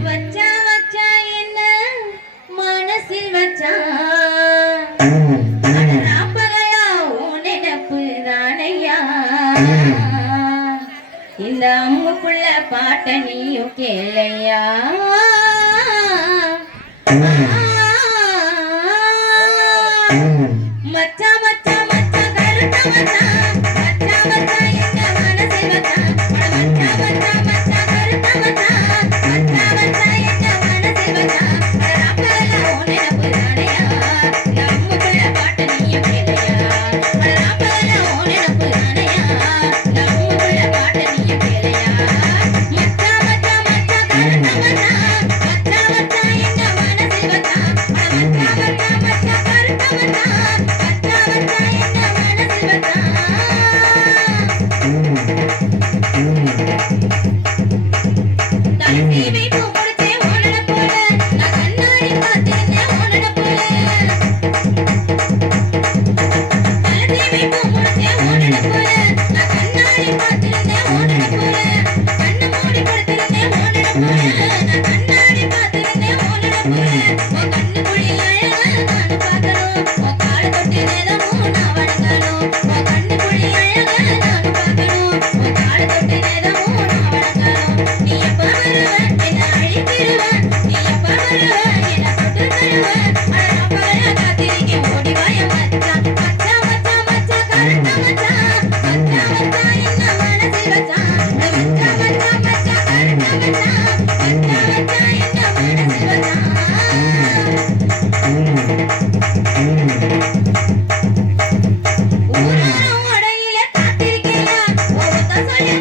வச்சா வச்சா என்ன மனசில் வச்சா ராப்பகலா உன் நினப்பு தானையா இந்த அம்முக்குள்ள பாட்ட நீயும் கேளையா மச்சா மச்சா மச்சா கருத்த மச்சா மச்சா மச்சா எங்க மனசில் வச்சா மச்சா மச்சா மச்சா கருத்த மச்சா மச்சா மச்சா எங்க மனசில் வச்சா ராப்பகலா உன் நினப்பு தானையா நம்முக்குள்ள பாட்ட நீயும் கேளையா ராப்பகலா உன் நினப்பு தானையா நம்முக்குள்ள பாட்ட நீயும் கேளையா மச்சா மச்சா மச்சா கருத்த மச்சா மச்சா மச்சா எங்க மனசில் வச்சா மச்சா மச்சா மச்சா கருத்த மச்சா மச்சா மச்சா எங்க மனசில் வச்சா தலசீமை பூ முடிச்சே ஓனட போல நான் கண்ணாடி பார்த்திருந்தேன் ஓனட போல தலசீமை பூ முடிச்சே ஓனட போல நான் கண்ணாடி பார்த்திருந்தேன் ஓனட போல கண்ணு மூடி படுத்திருந்தேன் ஓனட போல நான் கண்ணாடி பார்த்திருந்தேன் ஓனட போல உன் கண்ணு குழி அழகா நான் பார்க்கணும் உன் கால தொட்டு நேரமும் நான் வணங்கணும் உன் கண்ணு குழி அழகா நான் பார்க்கணும் உன் கால தொட்டு நேரமும் நான் வணங்கணும் நீ எப்ப வருவ என்ன அழைத்திருவ நீ எப்ப வருவ என்ன தொட்டு தருவ நான் பகல காத்திருக்கேன் ஓடி வாய மச்சா மச்சா மச்சா மச்சா கருத்த மச்சா மச்சா மச்சா என்ன மனசில் வச்சா மச்சா மச்சா மச்சா கருத்த மச்சா மச்சா மச்சா என்ன மனசில் வச்சா ஊராரும் உடையில காத்திருக்கையா ஒருத்தன் சொல்லி